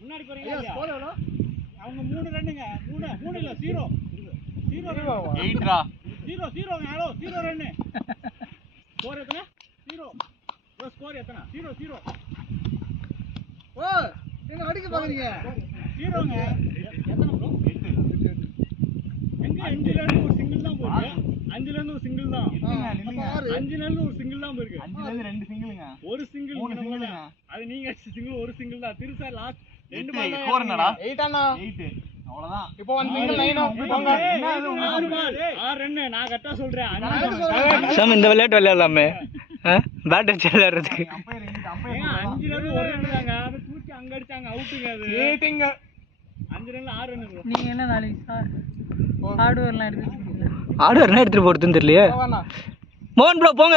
முன்னாடி போறீங்க அவங்க 3 ரன்னுங்க 3 இல்ல 0 8ரா 0 ஹலோ 0 ரன் ஸ்கோர் எத்தனை 0 ப்ரோ ஸ்கோர் எத்தனை 0 ஓ என்ன அடிக்க பாக்குறீங்க 0ங்க எத்தனை ப்ரோ 8 எங்க 5ல இருந்து ஒரு சிங்கிள் தான் போகுது 5ல இருந்து ஒரு சிங்கிள் தான் 5ல இருந்து ஒரு சிங்கிள் தான் போயிருக்கு 5ல இருந்து 2 சிங்கிள்ங்க ஒரு சிங்கிள் 3 சிங்கிள்ங்க அது நீங்க அடிச்ச சிங்கிள் ஒரு சிங்கிள் தான் திருசா லாஸ்ட் 2 பால் ஸ்கோர் என்னடா 8 அண்ணா 8 அவ்வளவுதான் இப்போ 1 சிங்கிள் 9 போங்க என்ன அது 6 பால் 6 ரன் நான் கரெக்ட்டா சொல்றேன் சாம் இந்த விளையாட்டு விளையாடலாமே பேட்டர் விளையாடுறதுக்கு 5ல இருந்து ஒரு ரன் தாங்க அது தூக்கி அங்க அடிச்சாங்க அவுட்டுங்க அது ஏட்டிங்க 5 ரன்ல 6 ரன் ப்ரோ நீங்க என்ன நாளைக்கு சார் ஹார்ட்வேர்லாம் எடுத்துட்டீங்களா ஆர்டர்னா எடுத்துட்டு போறதுன்னு தெரியலையே மோகன் ப்ரோ போங்க